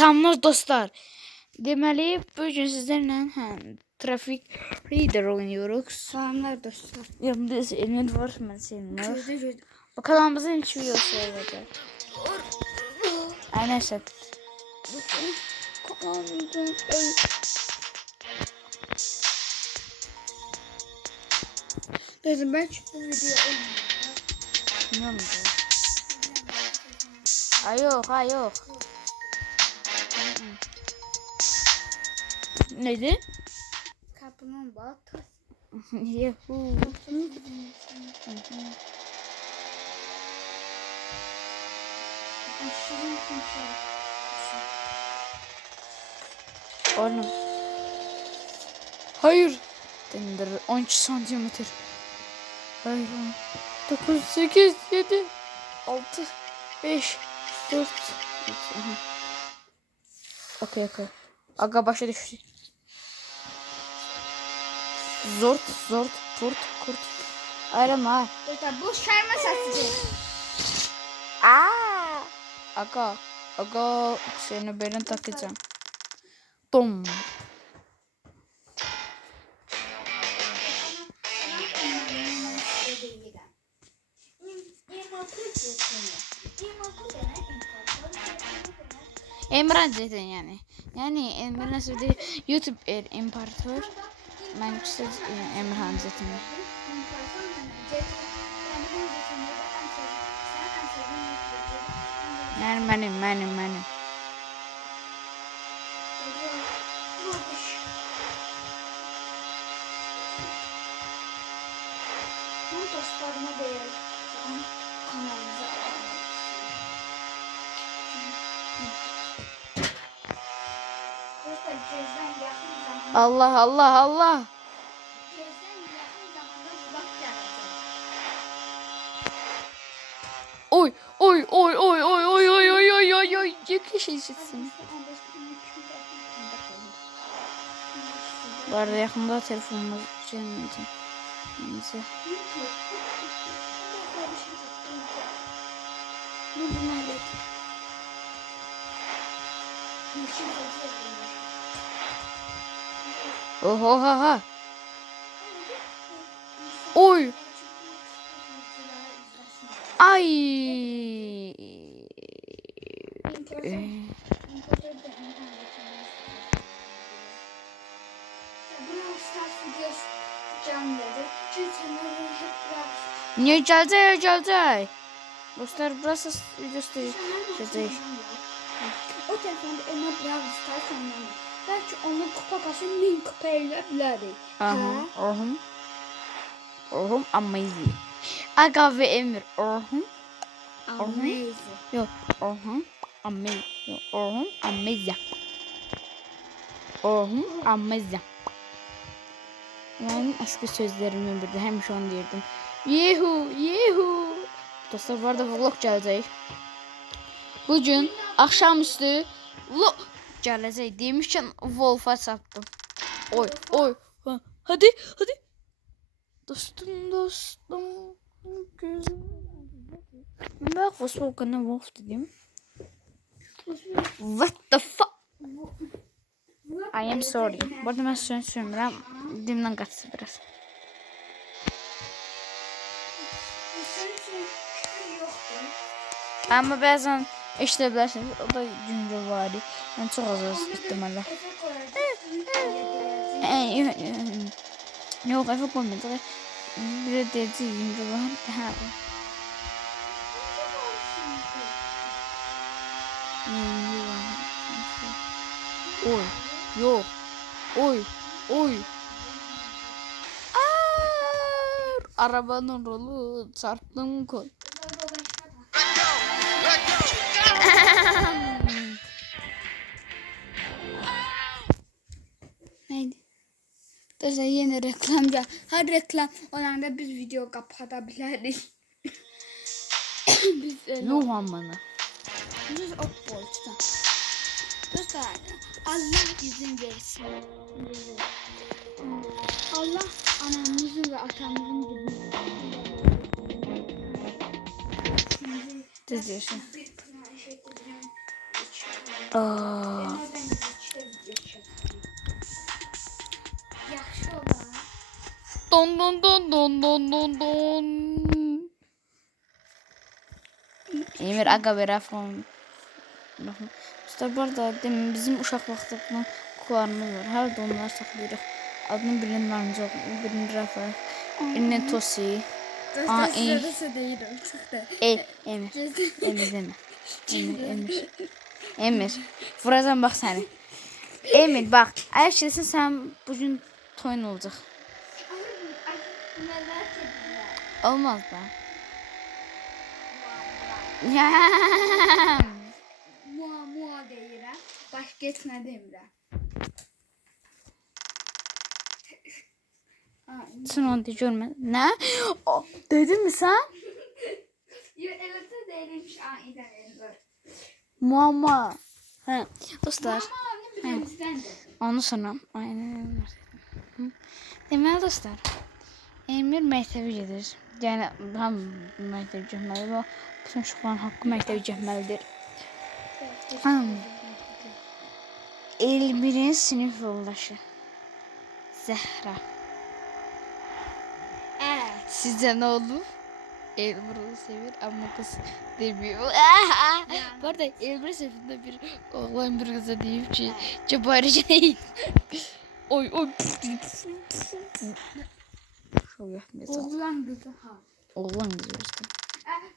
Salamlar dostlar. Deməli, bugün sizlərlə trafik reader oynuyoruz. Salamlar dostlar. Yanımda Elmir var, mən Selinur. Gözde. Bakalımızın hiç videosu olacak. Ay neyse. Dedim ben şu video Bilmiyorum. Ay yok, ay yok. Neydi? kapının batı. Yuhu. Oğlum. Hayır. Dendir 12 santimetre. Hayır. 9, 8, 7, 6, 5, 4, 3. Okey. Aga başa düştü. Zort, kurt. Arama. Dostlar bu şarma satıcı. Aga seni ben takacağım. Tom. Emran zaten yani. Yani Emran nasıl YouTube imparator. Manchester Emran zaten. Yani benim. Dostlarıma değer. Kanalımıza Allah. Oy. Yakışırsın. Bu arada yakında telefonumuz gelmeyecek. Neyse. Oha. Oy. Ay. Niye gelecek? Dostlar burası videosu gelecek. O telefonda Emma Brawl Stars oynanır. Belki onun kupa kası 1000 kupa elə bilərik. Orhum amazing. Aga ve Emir. Orhum amazing. Yani eski sözlerimi burada hem şu an diyordum. Yehu. Dostlar bu arada vlog gelecek. Bugün akşamüstü vlog gelecek demişken Wolf'a sattım. Oy. Hadi. Dostum. Ben Facebook'a ne Wolf dedim. What the fuck? I am sorry. Bu arada ben söylemiyorum. Dilimden kaçtı biraz. Ama bazen eşitebilirsiniz. O da güncel var. Yani çok az ihtimalle. Yok Efe koymadı. Bir de dedi güncel var. Oy. Arabanın rolu çarptım kol. Neydi? Dostlar yeni reklam ya. Her reklam olanda biz video kapatabiliriz. Yuh amına. Biz o bolçtan. Dostlar Allah izin versin. Allah anamızın ve atamızın Düz diyorsun. Aa. Elnordan iki video çəkdim. Yaxşı olar. Don don don don don don don. Emir aga verə falan. İşte burada demin bizim uşaq vaxtından kukularımız var. Hər də onları saxlayırıq. Adını bilinməyince birini Rəfə. Birini Tosi. Dostlar deyirəm, çıxdı. Emir. Emir deme. Emir. Emir. Vuracağım bak səni. Emir bak. Əgər şeysin sən bugün toyun olacaq. Olmaz da. Mua deyirəm. Başqa heç nə demirəm. Sen onu da görmedin. Ne? O, dedin mi sen? Yo, elə də deyilmiş. İdən. Muamma. He. Dostlar. Amma birincindəndir. Onu sonra. Aynen. Deməli dostlar. Emir məktəbə gedir. Yəni ham məktəbə getməlidir. O bütün uşaqların haqqı məktəbə getməlidir. Elmir'in sinif yoldaşı. Zəhra. Sizce ne olur? Elmir onu sevir ama kız demiyor. Bu arada Elmir sefinde bir oğlan bir kıza deyip ki Cebari değil. Oy. Şov yapmayacağım. Oğlan qızı ha. Oğlan kızı işte.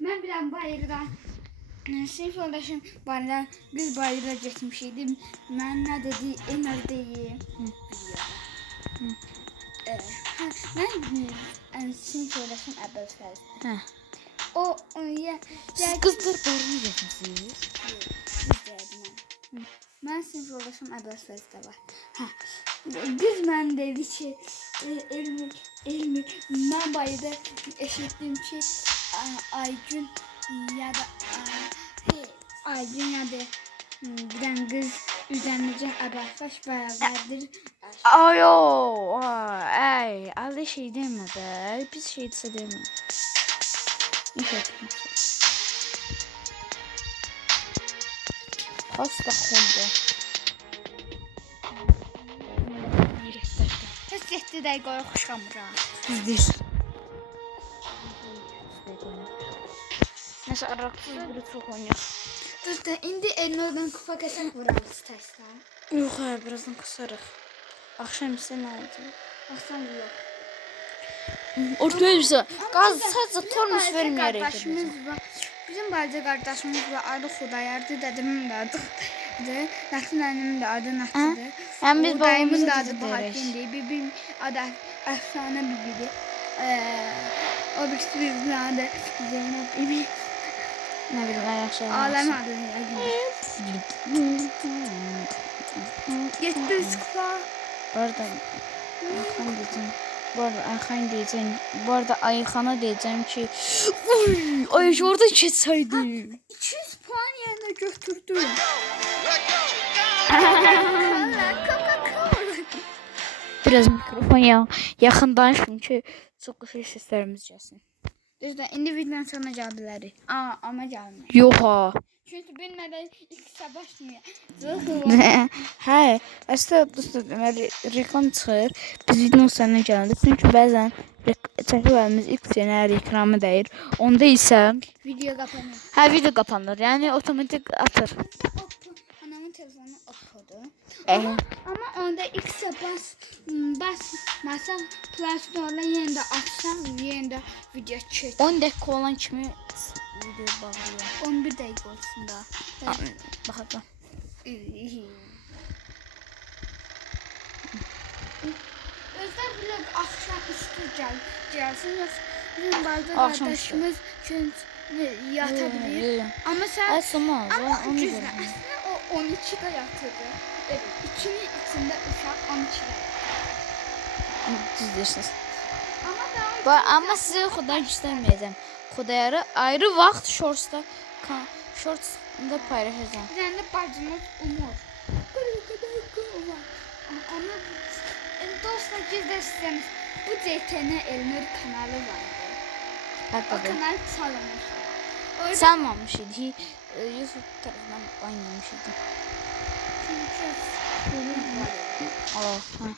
Mən bilən bayırdan sinif yoldaşım bayırdan qız bayıra getmişdim. Mən nə dedi, Emir deyim. Mən sinif yoldaşım Əbəl Fəzli. O Siz kızlar doğru yapmışsınız. Mən sinif yoldaşım Əbəl Fəzli var. Qız mən dedi ki, Elmir, mən bayırda eşitdim ki, Aygün ya da birdən qız üzənəcək Əbəlfəş bərabərdir. Ayo, ay, Ali şey deme be. Biz şey ise deme. Hasta oldu. Heç 7 dəqiqə oxuşamıram. Bizdir. Neyse araksız biri çok oynuyor. Dur da indi Elnordan kupa qəsəm vuram istərsən. Yok hayır birazdan kısarıq. Akşam ise ne olacak? Baxsan yox. Ortaya bir şey. Gaz sadece tormus vermeyerek. Qardaşımız var. Bizim bacı qardaşımız var. Adı Xudayardır, dədimin də adı. Nətin ənimin də adı Nətidir. Hem biz babamızı Dayımın da da adı Bahattindir. Bibimin adı Əfsanə bibidir. O birisi bibimin adı Zeynep bibi. Ne bileyim ayak Aləm adı Yetmiş kupa. Bu arada Ayxan diyeceğim. Bu arada Ayxan diyeceğim. Bu arada Ayxana diyeceğim ki Ay orada geçseydi. 200 puan yerine götürdüm. Biraz mikrofon yaxın danışın ki çox xoş səslərimiz gəlsin. Düzdür, indi videonun sonuna gəldiləri. Amma gəlmir. Yox ha. Çünki bilmədən ilk savaşmıyor. Hə, əslində dostlar, deməli reklam çıxır. Biz videonun sonuna gəldik. Çünki bəzən çəkilməyimiz ilk sənə reklamı dəyir. Onda isə Video qapanır. hə video qapanır. Yəni avtomatik atır. Anamın telefonu Oppo'du. Amma Ama onda X'e basmasa Play Store'la yeniden açsam yeniden video çek. 10 dəqiqə olan kimi video bağlayıram. 11 dakika olsun da. Baxaq. Özde vlog akşam üstü gelsin. Bizim bazı Akşam kardeşimiz yatabilir. Ama sen Əsmaz, onu güzel. görürəm. Aslında o 12'de yatırdı. Evet. 2'nin içinde uşak 12'de. Düz deyirsiniz. Ama daha Amma sizə Xudayar göstərməyəcəm. Xudayarı ayrı vaxt shortsda paylaşacağım. bir tane de bacımız Umur. Umur. Ama dostlar gizlerseniz bu CTN Elnur kanalı vardı. O Həqiqətən. kanal çalınmış. Orada Salmamış idi. YouTube tərəfindən ban yemiş idi. Allah. Ha.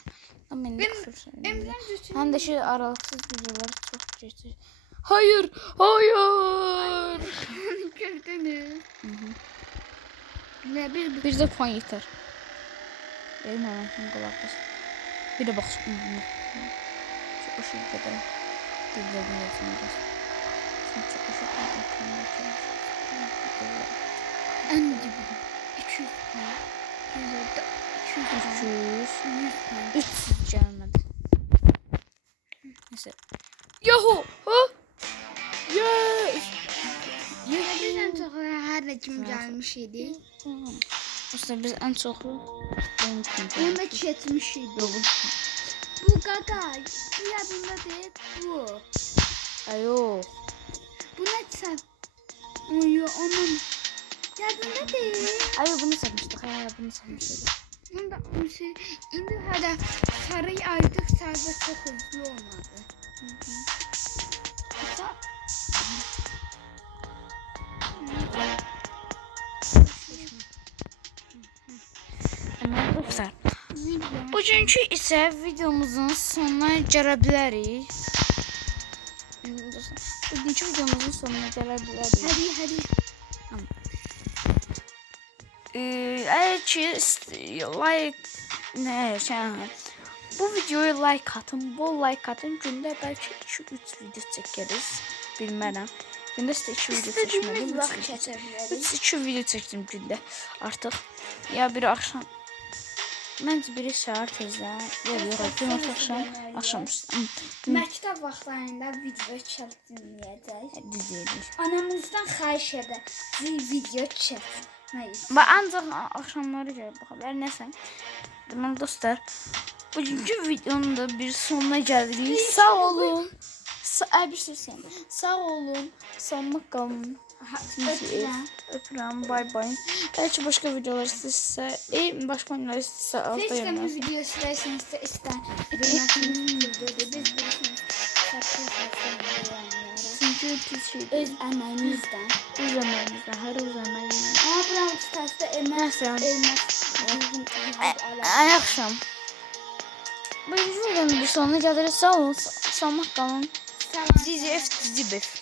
Ben de küfür Emre'den düşün. Hem de şu aralıksız videoları çok geçti. Hayır, hayır. Gördünüz. Ne bir Bir de puan yeter. Benim hemen kulaklık. Bir de bak. Çok hoşuma gider. Bir de bunu yapacağız. Çok hoşuma gider. en dibi. 200 puan. 200 puan. 100 puan. 300 gelmedi. Neyse. Yahoo! Ha? Yes! Bizden çok her kim gelmiş idi. Aslında biz en çok benim için. Onda çetmiş idi. Yok. Bu gaga. Ya bunda değil bu. Ayo. Bu ne sen? Oyo onun. Ya bunda değil. Ayo bunu satmıştık. Ha bunu satmıştık. Bunda şey. İndi hala sarıyı artık sarda çok hızlı olmadı. Hatta Arkadaşlar. Bugünkü ise videomuzun sonuna gelebiliriz. Bugünkü videomuzun sonuna gelebiliriz. hadi. Eğer ki like bu videoya like atın, bol like atın. Gündə belki 2-3 video çəkeriz. Bilmərəm. Gündə sizə 2 video çəkmədim. vaxt çəkərik. 2 video çəkdim gündə artıq. Ya biri axşam. Məncə biri səhər tezdən. Yox, gün axşam üstü. Məktəb vaxtlarında video çəkməyəcək. Düzeyir. Anamızdan xahiş edək. Video çək. Və ancaq axşamları gəlib baxa bilər. Nəsə. Deməli dostlar, bugünkü videonun da bir sonuna gəldik. Sağ olun. Bir söz sağ olun. Sağlıqla qalın. Öpürəm. Bay bay. Belki başka videolar istəyirsə, başka oyunlar istəyirsə altta Heç də yazın. video istəyirsinizsə istər. Çünki pis şey. Öz əməyimizdən. Öz əməyimizdən, hər öz əməyimizdən. Amma buranın ustası Nəsə. elmas. Axşam. Bu videonun bir sonuna gəliriz. Sağ olun. Sağlıqla qalın. Zizif.